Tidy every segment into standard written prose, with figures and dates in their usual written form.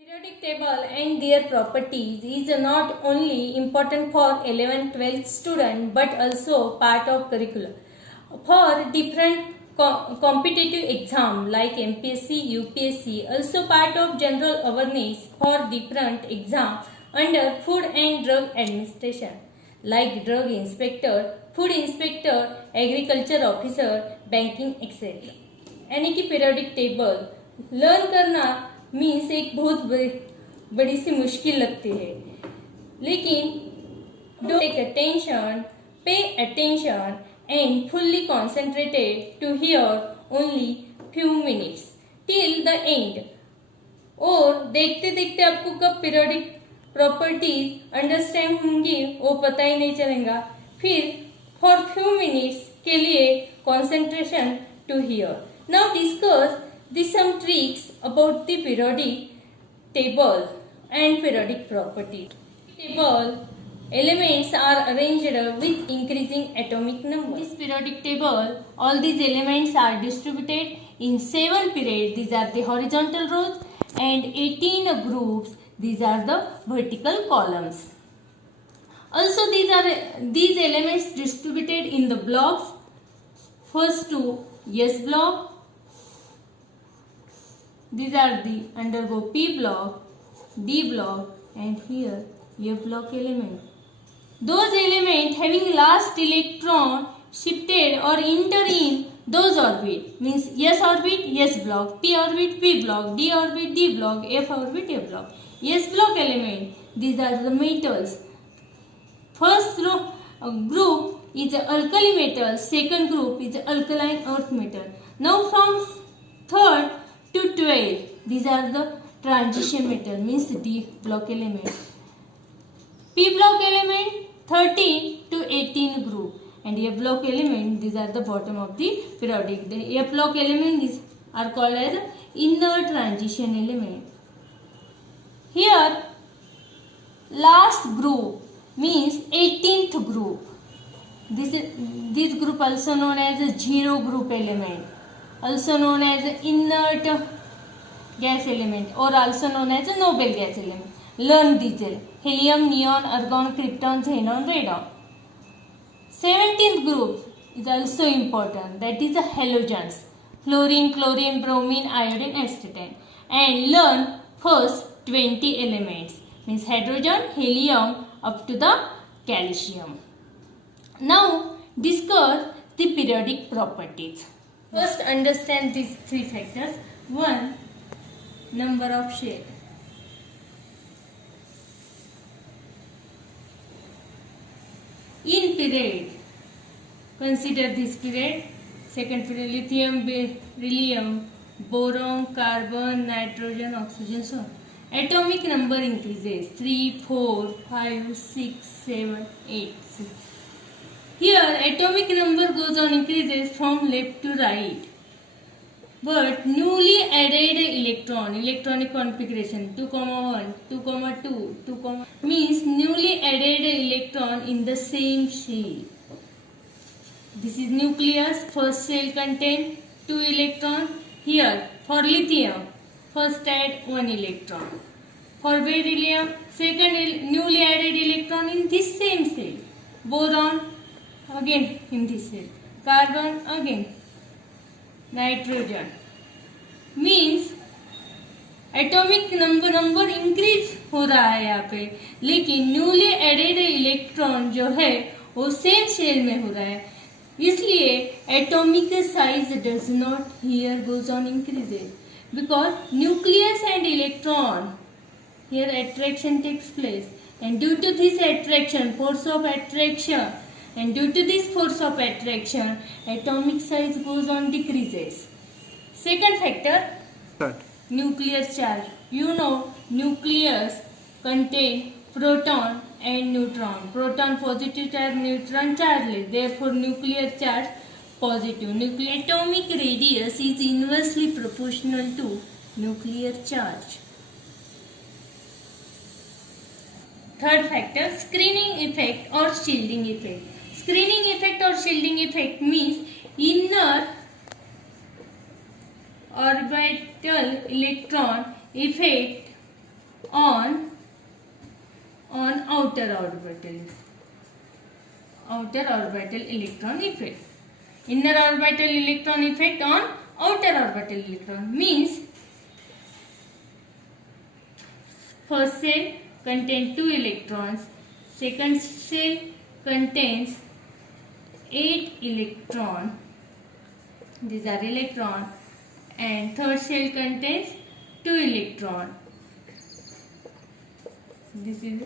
Periodic table and their properties is not only important for 11th-12th student but also part of curriculum. For different competitive exam like MPSC, UPSC, also part of general awareness for different exam under Food and Drug Administration like Drug Inspector, Food Inspector, Agriculture Officer, Banking etc. यानी कि periodic table learn करना means एक बहुत बड़ी सी मुश्किल लगती है, लेकिन do take attention, pay attention and fully concentrated to hear only few minutes till the end. और देखते देखते आपको कब पीरियोडिक प्रॉपर्टीज अंडरस्टैंड होंगी वो पता ही नहीं चलेगा। फिर फॉर फ्यू मिनट्स के लिए concentration to hear. Now discuss some tricks about the periodic table and periodic properties. Table elements are arranged with increasing atomic number. This periodic table, all these elements are distributed in 7 periods. These are the horizontal rows, and 18 groups. These are the vertical columns. Also, these elements distributed in the blocks. First two S block. These are the undergo P block, D block, and here F block element. Those elements having last electron shifted or enter in those orbit means S orbit S block, P orbit P block, D orbit D block, F orbit F block. S block element, these are the metals. First group is alkali metal, second group is alkaline earth metal. Now from third to 12, these are the transition metal means D block element. P block element 13 to 18 group, and F block element, these are the bottom of the periodic. The F block element are called as inner transition element. Here last group means 18th group. This group also known as a zero group element, also known as inert gas element, or also known as a noble gas element. Learn these: helium, neon, argon, krypton, xenon, radon. 17th group is also important, that is the halogens: fluorine, chlorine, bromine, iodine, acetylene. And learn first 20 elements means hydrogen, helium up to the calcium. Now discuss the periodic properties. First understand these three factors. 1. Number of shell. In period, consider this period. Second period, lithium, beryllium, boron, carbon, nitrogen, oxygen, so on. Atomic number increases 3, 4, 5, 6, 7, 8. Here atomic number goes on increases from left to right. But newly added electronic configuration 2,1, 2,2, 2, means newly added electron in the same shell. This is nucleus. First shell contain 2 electrons. Here for lithium, first add 1 electron. For beryllium, second newly added electron in this same cell. Boron, again in this cell. Carbon, again. Nitrogen. Means atomic number increase हो रहा है यहाँ पे, लेकिन newly added electron जो है वो same shell में हो रहा है, इसलिए atomic size does not here goes on increases because nucleus and electron here attraction takes place, and due to this attraction, force of attraction, and due to this force of attraction, atomic size goes on decreases. Second factor, nuclear charge. You know nucleus contain proton and neutron. Proton positive charge, neutron chargeless. Therefore nuclear charge positive. Nuclear atomic radius is inversely proportional to nuclear charge. Third factor, screening effect or shielding effect. Screening effect or shielding effect means inner orbital electron effect on outer orbital electron effect. Inner orbital electron effect on outer orbital electron means first shell contains 2 electrons, second shell contains 8 electrons, these are electrons, and third shell contains 2 electrons. This is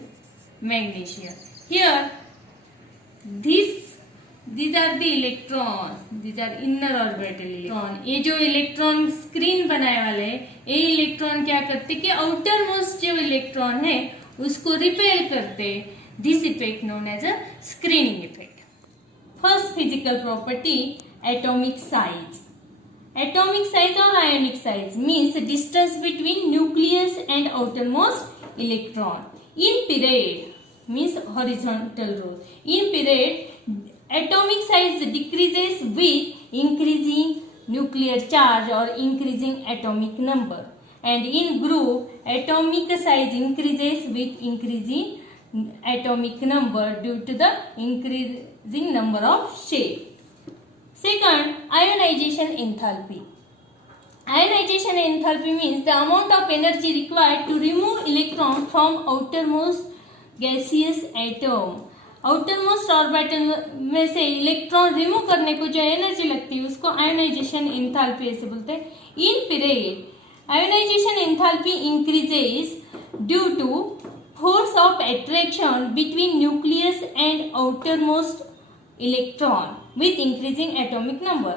magnesium. Here these are the electrons, these are inner orbital electron. ये जो electron screen बनाए वाले हैं, ये electron क्या करते कि outer most जो इलेक्ट्रॉन है उसको रिपेल करते. This effect known as a screening effect. First physical property atomic size. Atomic size or ionic size means distance between nucleus and outermost electron. In period means horizontal row. In period, atomic size decreases with increasing nuclear charge or increasing atomic number. And in group, atomic size increases with increasing atomic number due to the increasing number of shell. Second, ionization enthalpy. Ionization enthalpy means the amount of energy required to remove electron from outermost gaseous atom. Outermost orbital में से electron remove करने को जो energy लगती है उसको ionisation enthalpy ऐसे बोलते हैं. In period ionization enthalpy increases due to force of attraction between nucleus and outermost electron with increasing atomic number.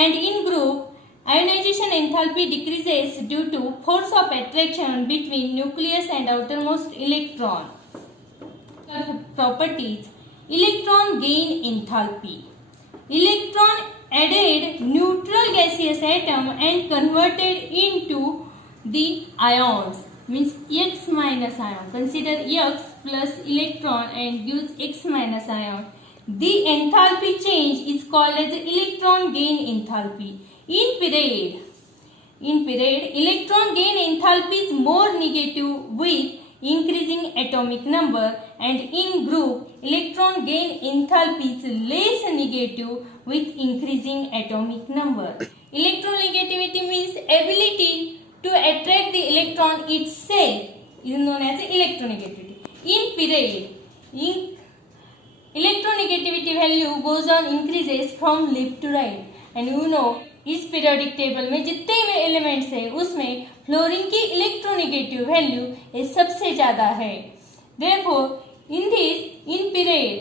And in group, ionization enthalpy decreases due to force of attraction between nucleus and outermost electron. Properties: electron gain enthalpy. Electron added neutral gaseous atom and converted into the ions, means X minus ion. Consider X plus electron and gives X minus ion. The enthalpy change is called as electron gain enthalpy. In period, electron gain enthalpy is more negative with increasing atomic number, and in group, electron gain enthalpy is less negative with increasing atomic number. Electronegativity means ability to attract the electron itself is known as electronegativity. In period, electronegativity value goes on increases from left to right. And you know, इस periodic table में जितने में elements है उसमें fluorine की electronegative value ये सबसे ज़्यादा है. Therefore, in period,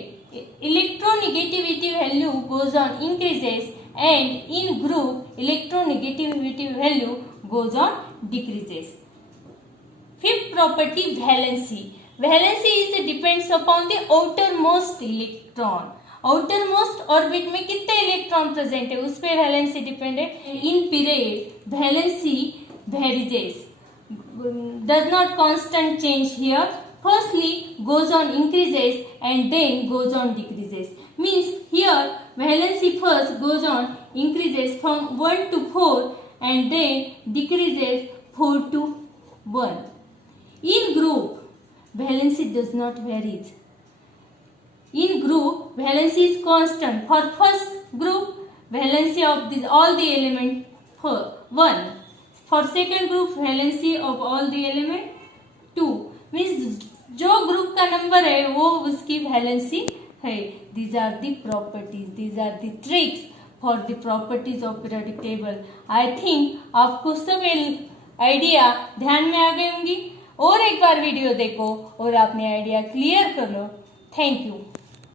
electronegativity value goes on increases, and in group, electronegativity value goes on decreases. Fifth property, valency. Valency is depends upon the outermost electron. outermost orbit में कितने electron present है उस पे valency depend है. In period valency varies, does not constant change here. Firstly goes on increases and then goes on decreases. Means here valency first goes on increases from 1 to 4 and then decreases 4 to 1. In group valency does not vary. In group valency is constant. For first group valency of all the element 1. For second group valency of all the element 2. Means जो group का number है वो उसकी valency है. These are the properties, these are the tricks for the properties of periodic table. I think आपको सब idea ध्यान में आ गई होंगी. और एक बार वीडियो देखो और अपने आइडिया क्लियर कर लो. Thank you.